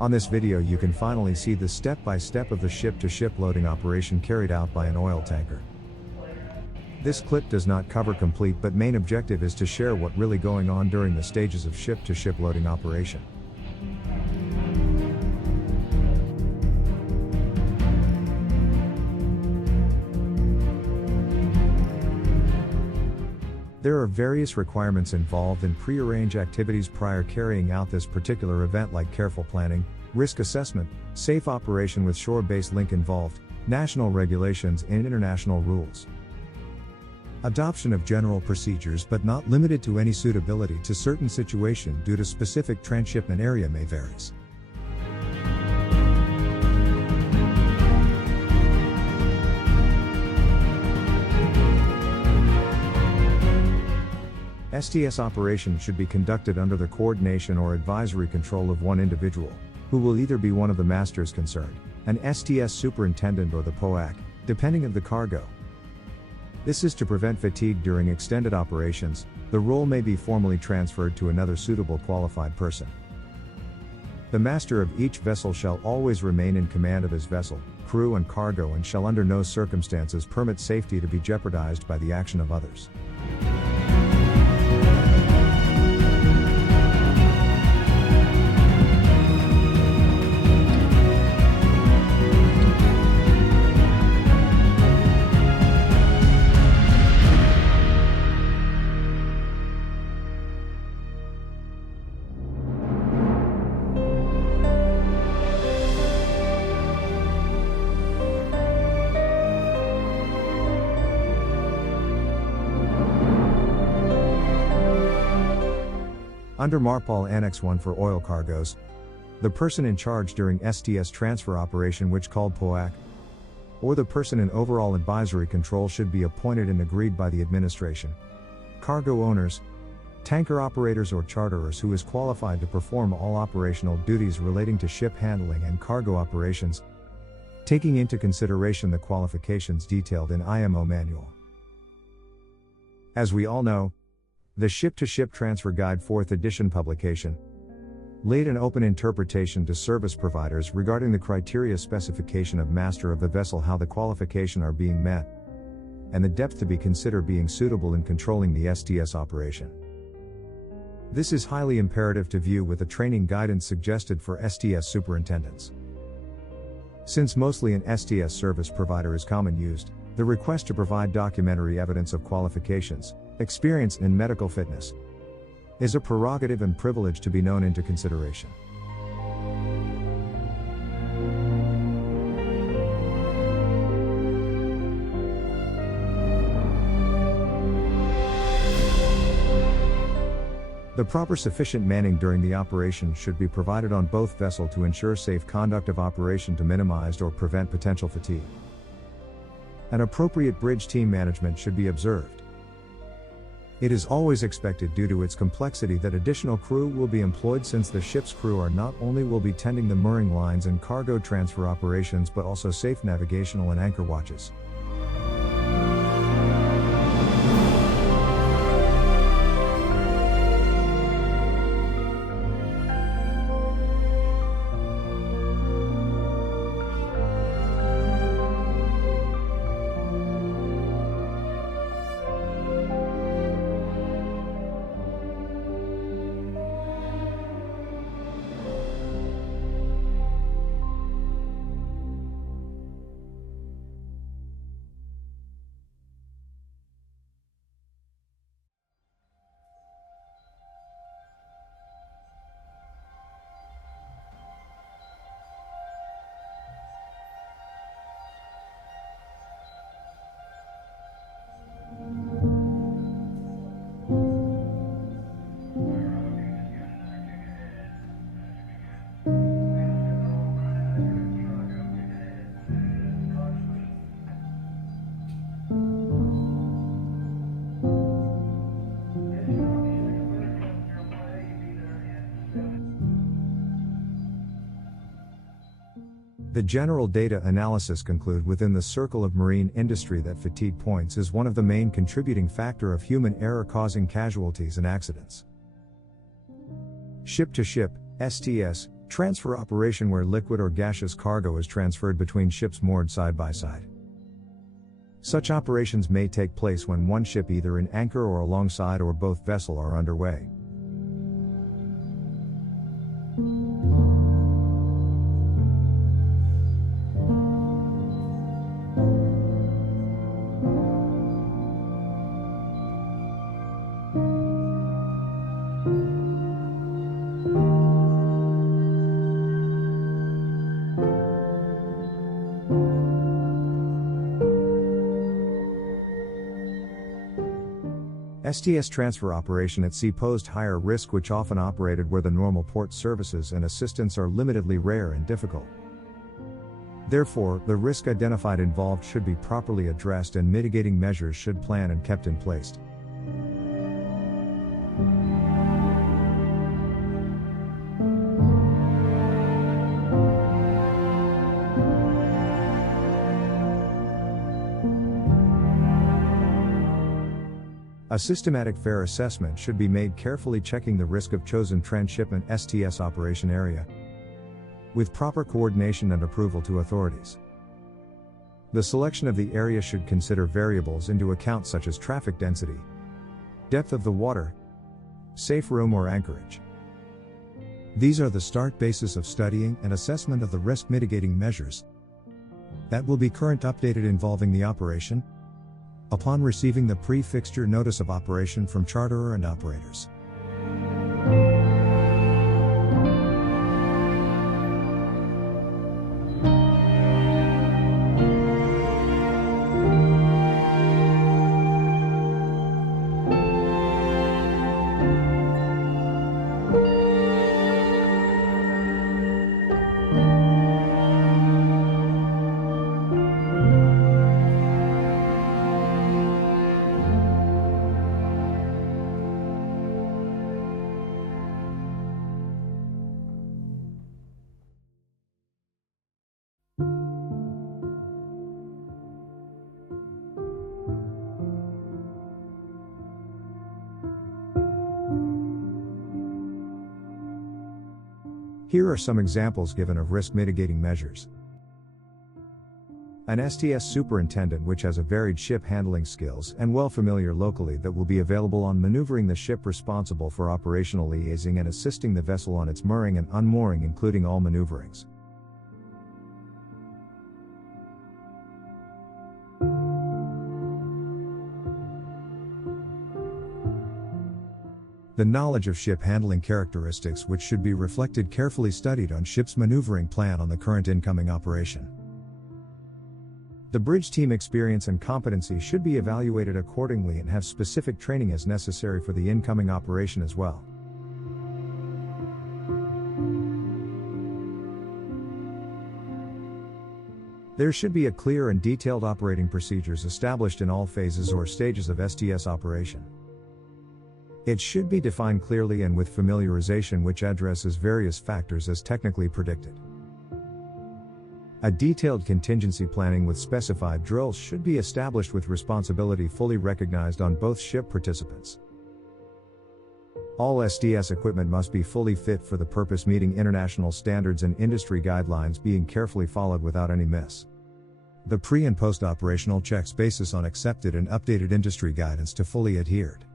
On this video you can finally see the step-by-step of the ship-to-ship loading operation carried out by an oil tanker. This clip does not cover complete but main objective is to share what really going on during the stages of ship-to-ship loading operation. There are various requirements involved in pre-arranged activities prior carrying out this particular event, like careful planning, risk assessment, safe operation with shore-based link involved, national regulations and international rules. Adoption of general procedures but not limited to any suitability to certain situation due to specific transshipment area may varies. STS operation should be conducted under the coordination or advisory control of one individual, who will either be one of the masters concerned, an STS superintendent or the POAC, depending on the cargo. This is to prevent fatigue during extended operations. The role may be formally transferred to another suitable qualified person. The master of each vessel shall always remain in command of his vessel, crew and cargo, and shall under no circumstances permit safety to be jeopardized by the action of others. Under MARPOL Annex 1 for oil cargoes, the person in charge during STS transfer operation, which called POAC, or the person in overall advisory control, should be appointed and agreed by the administration, cargo owners, tanker operators or charterers, who is qualified to perform all operational duties relating to ship handling and cargo operations, taking into consideration the qualifications detailed in IMO manual. As we all know, the Ship-to-Ship Transfer Guide 4th edition publication laid an open interpretation to service providers regarding the criteria specification of master of the vessel, how the qualification are being met, and the depth to be considered being suitable in controlling the STS operation. This is highly imperative to view with the training guidance suggested for STS superintendents. Since mostly an STS service provider is common used, the request to provide documentary evidence of qualifications, experience and medical fitness is a prerogative and privilege to be known into consideration. The proper sufficient manning during the operation should be provided on both vessels to ensure safe conduct of operation to minimize or prevent potential fatigue. An appropriate bridge team management should be observed. It is always expected, due to its complexity, that additional crew will be employed, since the ship's crew are not only will be tending the mooring lines and cargo transfer operations but also safe navigational and anchor watches. The general data analysis conclude within the circle of marine industry that fatigue points is one of the main contributing factor of human error causing casualties and accidents. Ship-to-ship, STS, Transfer operation where liquid or gaseous cargo is transferred between ships moored side by side. Such operations may take place when one ship either in anchor or alongside or both vessel are underway. STS transfer operation at sea posed higher risk, which often operated where the normal port services and assistance are limitedly rare and difficult. Therefore, the risk identified involved should be properly addressed and mitigating measures should plan and kept in place. A systematic fair assessment should be made, carefully checking the risk of chosen transshipment STS operation area, with proper coordination and approval to authorities. The selection of the area should consider variables into account such as traffic density, depth of the water, safe room or anchorage. These are the start basis of studying and assessment of the risk mitigating measures that will be current updated involving the operation, upon receiving the pre-fixture notice of operation from charterer and operators. Here are some examples given of risk mitigating measures. An STS superintendent which has a varied ship handling skills and well familiar locally that will be available on maneuvering the ship, responsible for operational liaising and assisting the vessel on its mooring and unmooring, including all maneuverings. The knowledge of ship handling characteristics which should be reflected, carefully studied on ship's maneuvering plan on the current incoming operation. The bridge team experience and competency should be evaluated accordingly and have specific training as necessary for the incoming operation as well. There should be a clear and detailed operating procedures established in all phases or stages of STS operation. It should be defined clearly and with familiarization which addresses various factors as technically predicted. A detailed contingency planning with specified drills should be established with responsibility fully recognized on both ship participants. All STS equipment must be fully fit for the purpose, meeting international standards and industry guidelines being carefully followed without any miss. The pre- and post-operational checks basis on accepted and updated industry guidance to fully adhered.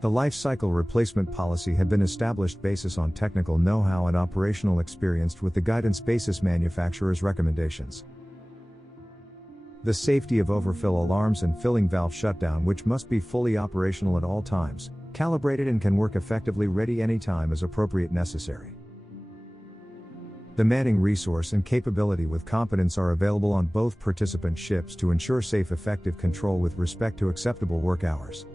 The life cycle replacement policy had been established basis on technical know-how and operational experience with the guidance basis manufacturer's recommendations. The safety of overfill alarms and filling valve shutdown, which must be fully operational at all times, calibrated and can work effectively, ready anytime as appropriate necessary. The manning resource and capability with competence are available on both participant ships to ensure safe, effective control with respect to acceptable work hours.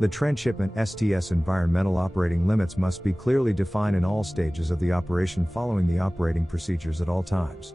The transshipment STS environmental operating limits must be clearly defined in all stages of the operation, following the operating procedures at all times.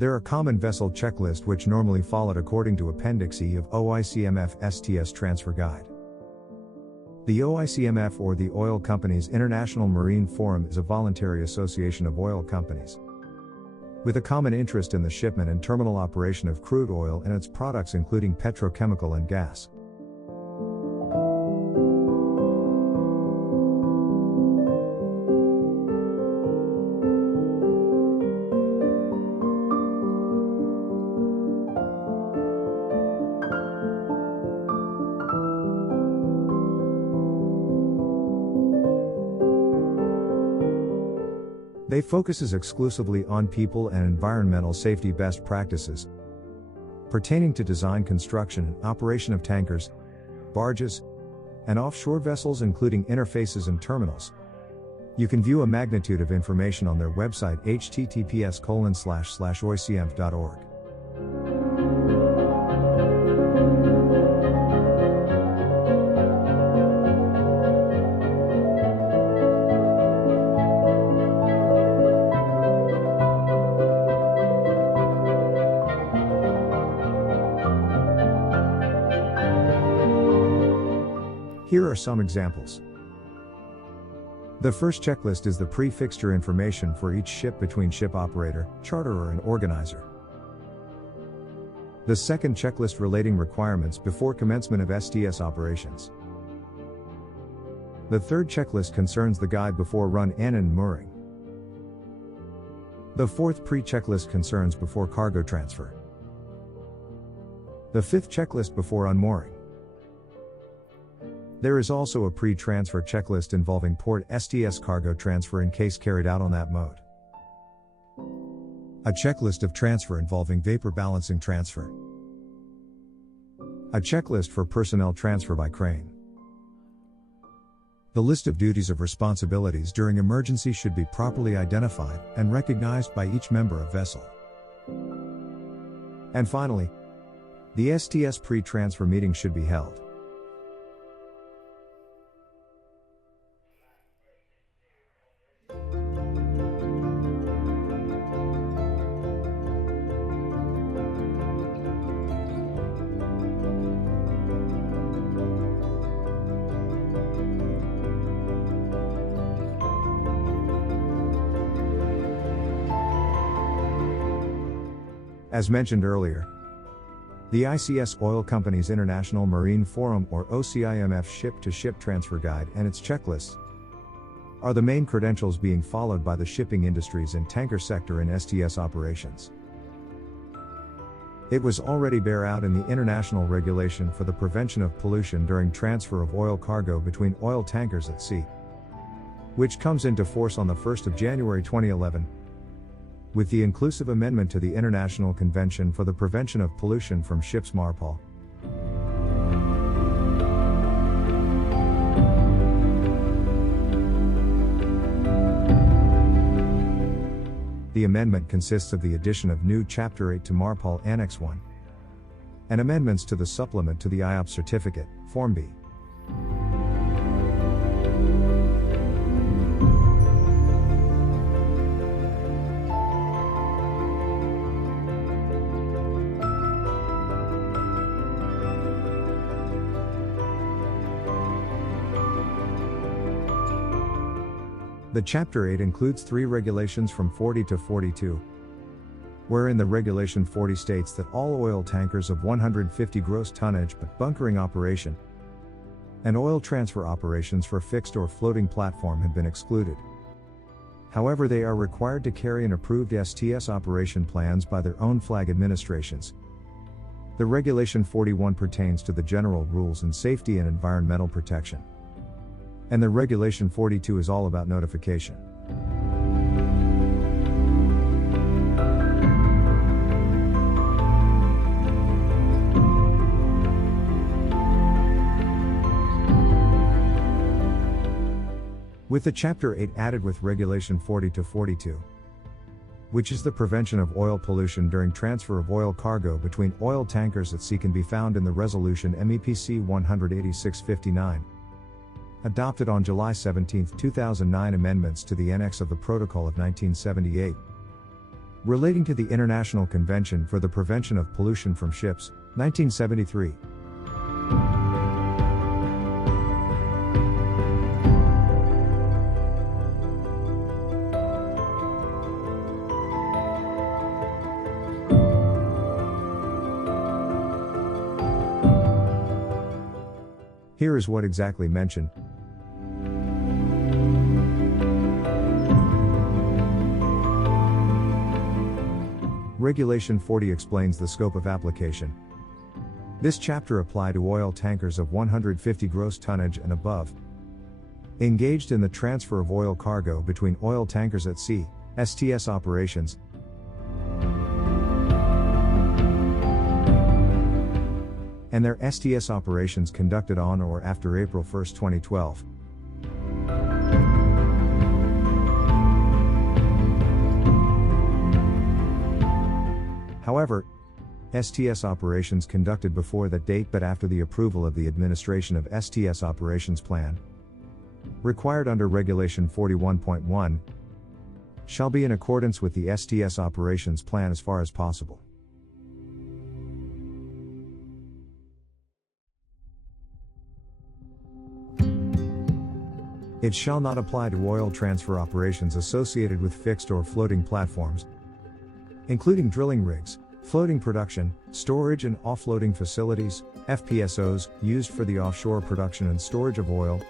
There are common vessel checklists which normally followed according to Appendix E of OICMF STS Transfer Guide. The OICMF, or the Oil Companies International Marine Forum, is a voluntary association of oil companies with a common interest in the shipment and terminal operation of crude oil and its products, including petrochemical and gas. They focuses exclusively on people and environmental safety best practices pertaining to design, construction, and operation of tankers, barges, and offshore vessels, including interfaces and terminals. You can view a magnitude of information on their website https://oicmf.org. Here are some examples. The first checklist is the pre-fixture information for each ship between ship operator, charterer, and organizer. The second checklist relating requirements before commencement of STS operations. The third checklist concerns the guide before run-in and mooring. The fourth pre-checklist concerns before cargo transfer. The fifth checklist before unmooring. There is also a pre-transfer checklist involving port STS cargo transfer in case carried out on that mode. A checklist of transfer involving vapor balancing transfer. A checklist for personnel transfer by crane. The list of duties of responsibilities during emergency should be properly identified and recognized by each member of vessel. And finally, the STS pre-transfer meeting should be held. As mentioned earlier, the ICS Oil Companies International Marine Forum, or OCIMF Ship-to-Ship Transfer Guide, and its checklists are the main credentials being followed by the shipping industries and tanker sector in STS operations. It was already bear out in the International Regulation for the Prevention of Pollution during Transfer of Oil Cargo between oil tankers at sea, which comes into force on the 1st of January 2011. With the inclusive amendment to the International Convention for the Prevention of Pollution from Ships MARPOL. The amendment consists of the addition of new Chapter 8 to MARPOL Annex 1 and amendments to the supplement to the IOP Certificate, Form B. The Chapter 8 includes 3 regulations from 40 to 42, wherein the Regulation 40 states that all oil tankers of 150 gross tonnage but bunkering operation and oil transfer operations for fixed or floating platform have been excluded. However, they are required to carry an approved STS operation plans by their own flag administrations. The Regulation 41 pertains to the general rules in safety and environmental protection. And the Regulation 42 is all about notification. With the Chapter 8 added with Regulation 40 to 42, which is the prevention of oil pollution during transfer of oil cargo between oil tankers at sea, can be found in the Resolution MEPC.186 adopted on July 17, 2009, amendments to the Annex of the Protocol of 1978, Relating to the International Convention for the Prevention of Pollution from Ships, 1973. Here is what exactly mentioned. Regulation 40 explains the scope of application. This chapter applies to oil tankers of 150 gross tonnage and above, engaged in the transfer of oil cargo between oil tankers at sea, STS operations, and their STS operations conducted on or after April 1, 2012. However, STS operations conducted before that date but after the approval of the administration of STS operations plan, required under Regulation 41.1, shall be in accordance with the STS operations plan as far as possible. It shall not apply to oil transfer operations associated with fixed or floating platforms, including drilling rigs, floating production, storage and offloading facilities, FPSOs, used for the offshore production and storage of oil,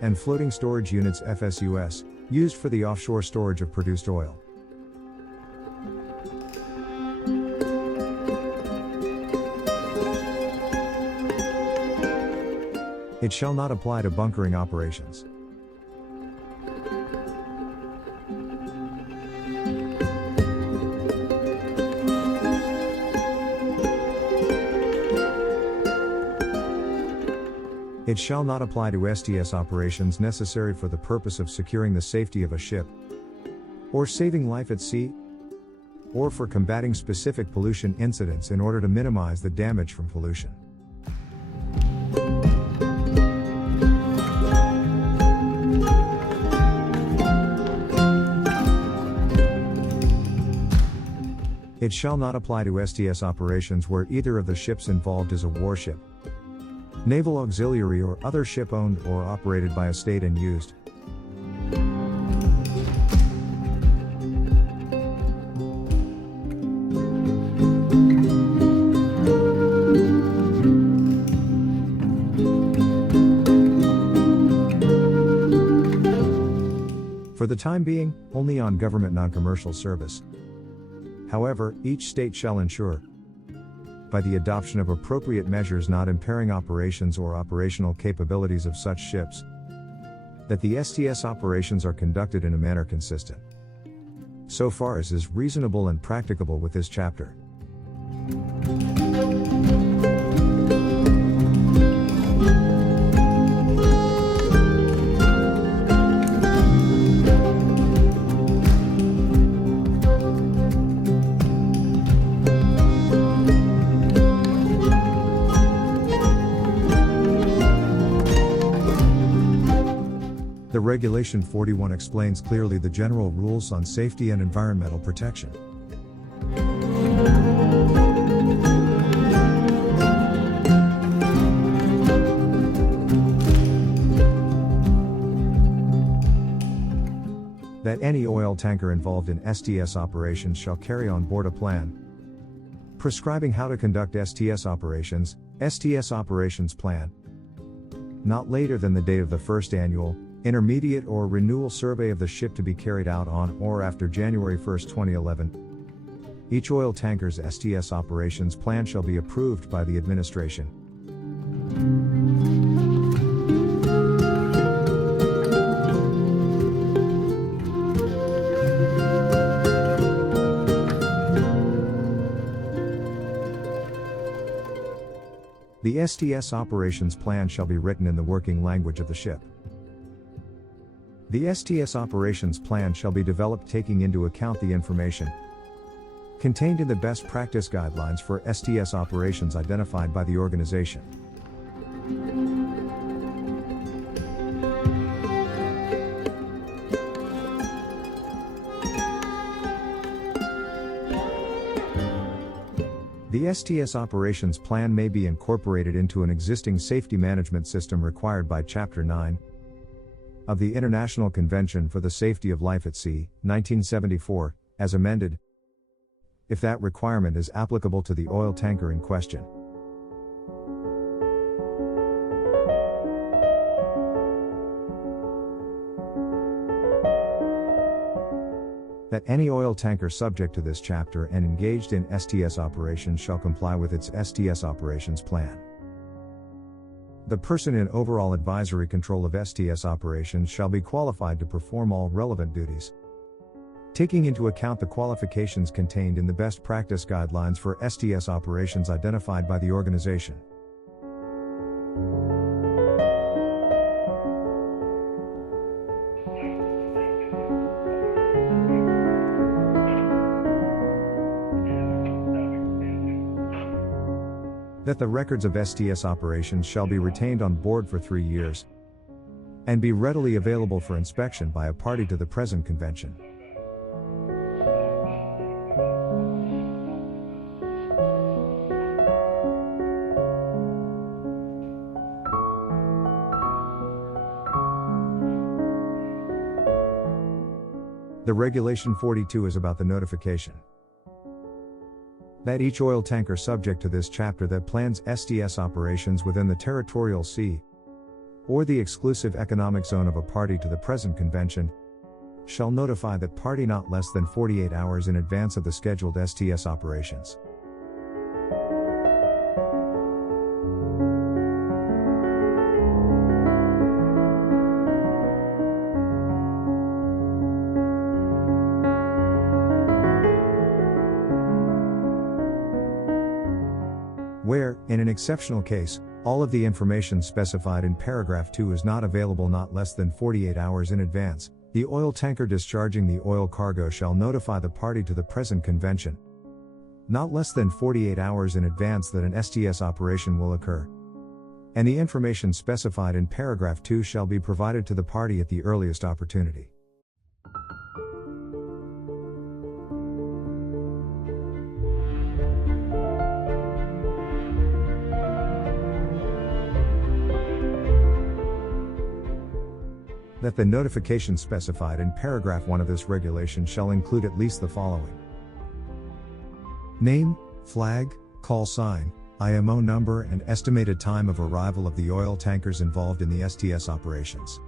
and floating storage units FSUS, used for the offshore storage of produced oil. It shall not apply to bunkering operations. It shall not apply to STS operations necessary for the purpose of securing the safety of a ship, or saving life at sea, or for combating specific pollution incidents in order to minimize the damage from pollution. It shall not apply to STS operations where either of the ships involved is a warship, naval auxiliary or other ship owned or operated by a state and used. For the time being, only on government non-commercial service. However, each state shall ensure, by the adoption of appropriate measures not impairing operations or operational capabilities of such ships, that the STS operations are conducted in a manner consistent, so far as is reasonable and practicable with this chapter. The Regulation 41 explains clearly the general rules on safety and environmental protection. That any oil tanker involved in STS operations shall carry on board a plan prescribing how to conduct STS operations, STS operations plan, not later than the date of the first annual, intermediate or renewal survey of the ship to be carried out on or after January 1, 2011. Each oil tanker's STS operations plan shall be approved by the administration. The STS operations plan shall be written in the working language of the ship. The STS operations plan shall be developed taking into account the information contained in the best practice guidelines for STS operations identified by the organization. The STS operations plan may be incorporated into an existing safety management system required by Chapter 9 of the International Convention for the Safety of Life at Sea, 1974, as amended, if that requirement is applicable to the oil tanker in question. That any oil tanker subject to this chapter and engaged in STS operations shall comply with its STS operations plan. The person in overall advisory control of STS operations shall be qualified to perform all relevant duties, taking into account the qualifications contained in the best practice guidelines for STS operations identified by the organization. That the records of STS operations shall be retained on board for 3 years and be readily available for inspection by a party to the present convention. The Regulation 42 is about the notification. That each oil tanker subject to this chapter that plans STS operations within the territorial sea or the exclusive economic zone of a party to the present convention shall notify that party not less than 48 hours in advance of the scheduled STS operations. Where, in an exceptional case, all of the information specified in paragraph 2 is not available not less than 48 hours in advance, the oil tanker discharging the oil cargo shall notify the party to the present convention not less than 48 hours in advance that an STS operation will occur, and the information specified in paragraph 2 shall be provided to the party at the earliest opportunity. That the notification specified in paragraph 1 of this regulation shall include at least the following: name, flag, call sign, IMO number and estimated time of arrival of the oil tankers involved in the STS operations.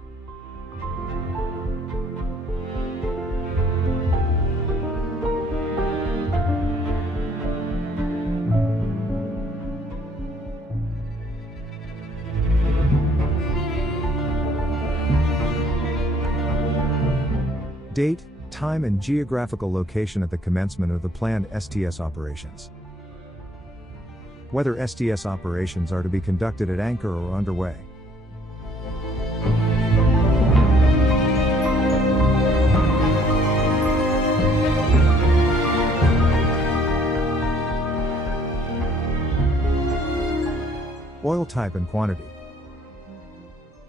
Date, time and geographical location at the commencement of the planned STS operations. Whether STS operations are to be conducted at anchor or underway. Oil type and quantity.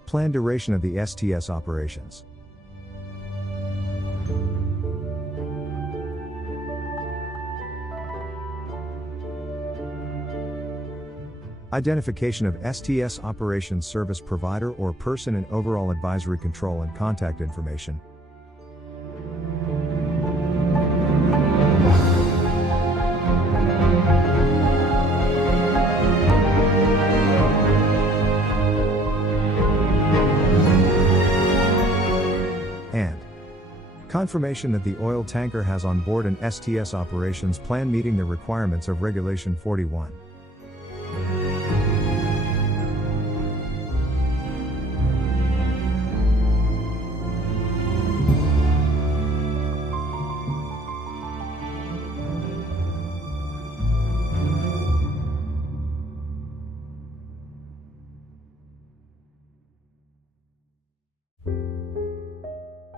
Planned duration of the STS operations. Identification of STS operations service provider or person in overall advisory control and contact information. And confirmation that the oil tanker has on board an STS operations plan meeting the requirements of Regulation 41.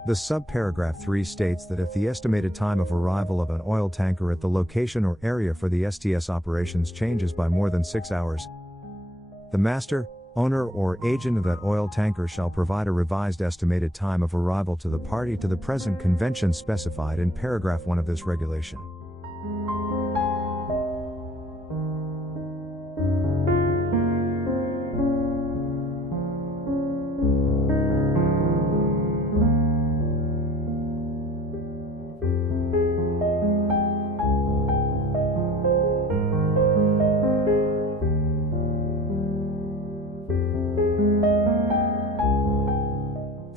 The subparagraph 3 states that if the estimated time of arrival of an oil tanker at the location or area for the STS operations changes by more than 6 hours, the master, owner or agent of that oil tanker shall provide a revised estimated time of arrival to the party to the present convention specified in paragraph 1 of this regulation.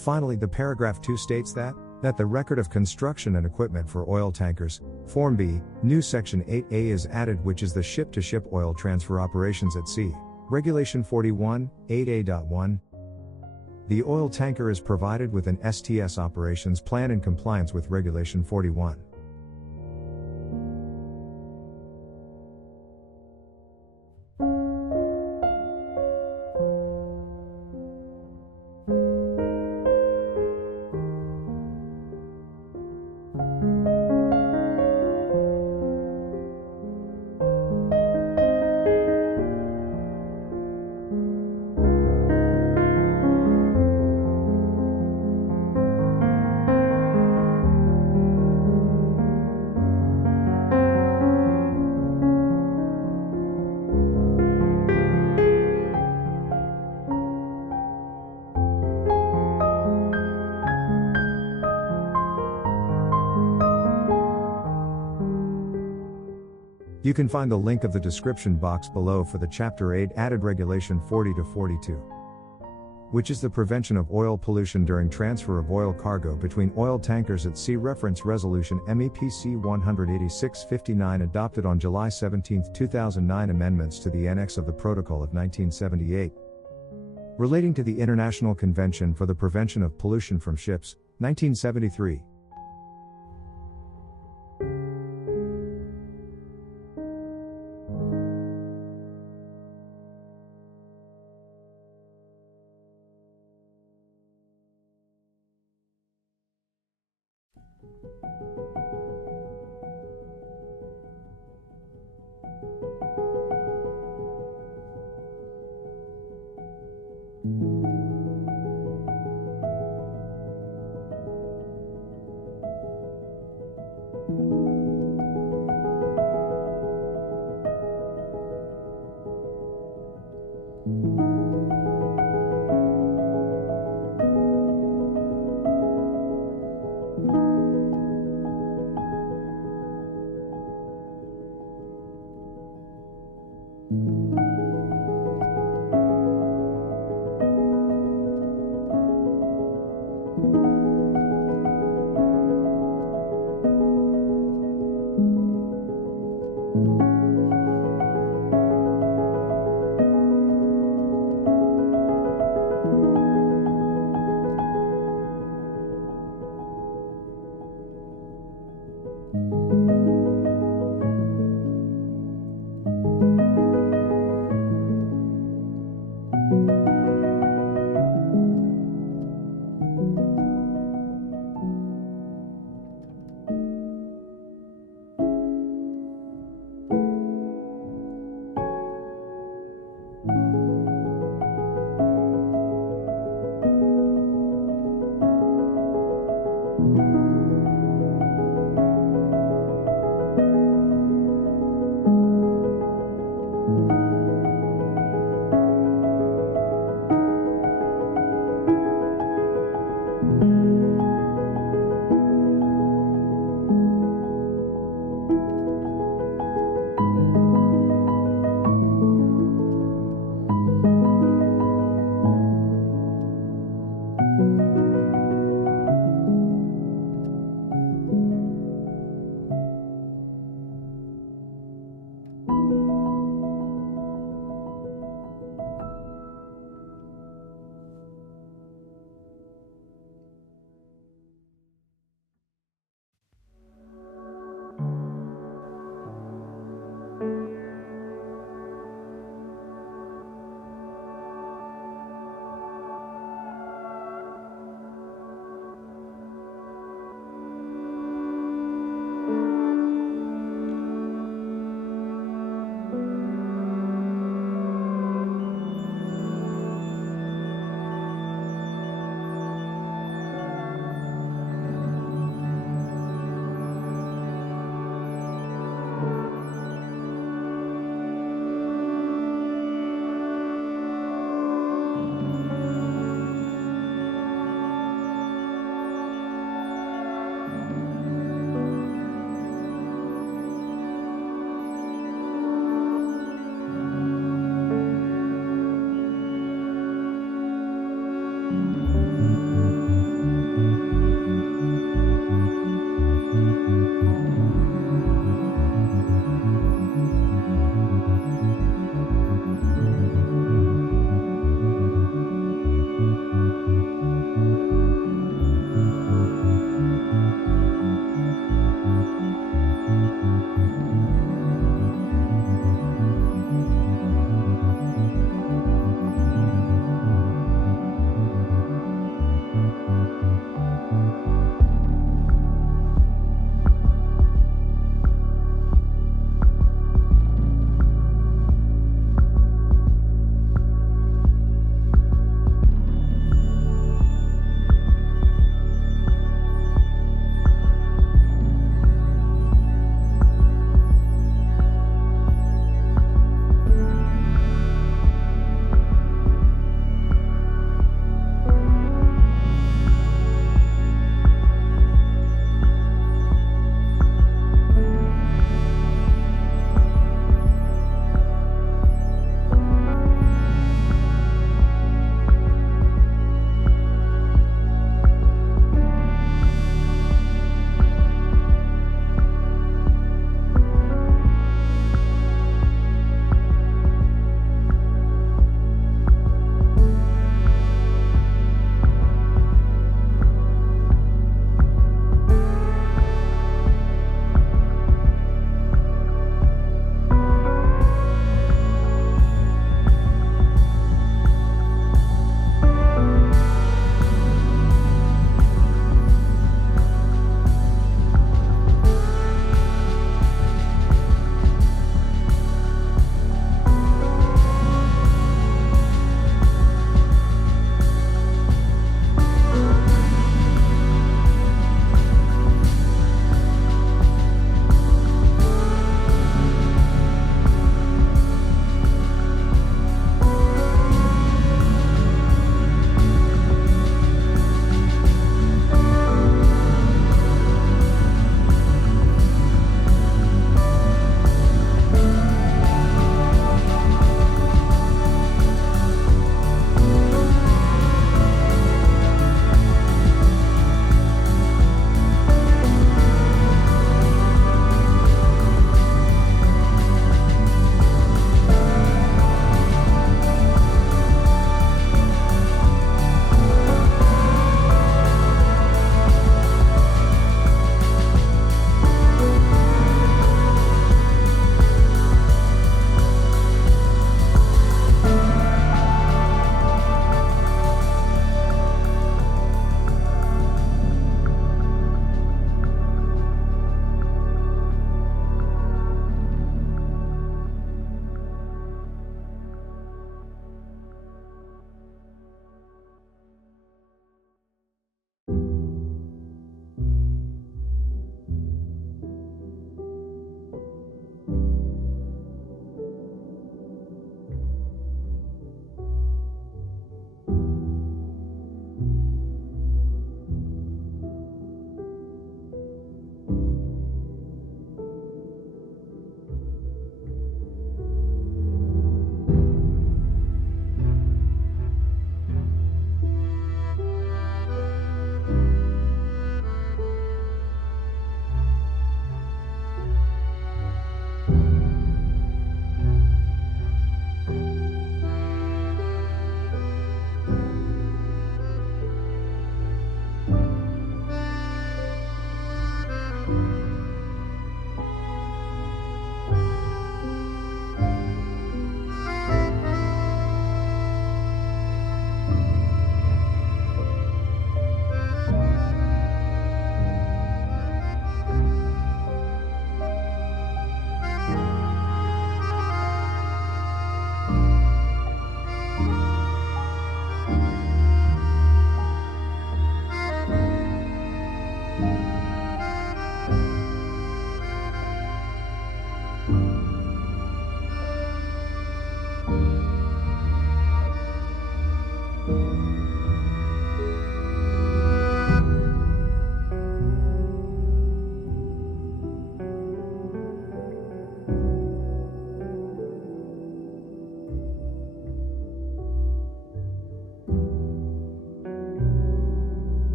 Finally, the paragraph 2 states that the record of construction and equipment for oil tankers, Form B, new Section 8A is added, which is the ship-to-ship oil transfer operations at sea. Regulation 41, 8A.1. The oil tanker is provided with an STS operations plan in compliance with Regulation 41. You can find the link of the description box below for the Chapter 8 added Regulation 40-42, which is the prevention of oil pollution during transfer of oil cargo between oil tankers at sea. Reference Resolution MEPC.186 59 adopted on July 17, 2009. Amendments to the Annex of the Protocol of 1978 relating to the International Convention for the Prevention of Pollution from Ships, 1973.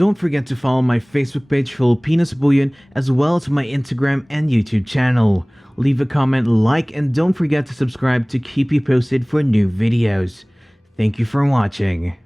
Don't forget to follow my Facebook page Filipinas Bullion as well as my Instagram and YouTube channel. Leave a comment, like, and don't forget to subscribe to keep you posted for new videos. Thank you for watching.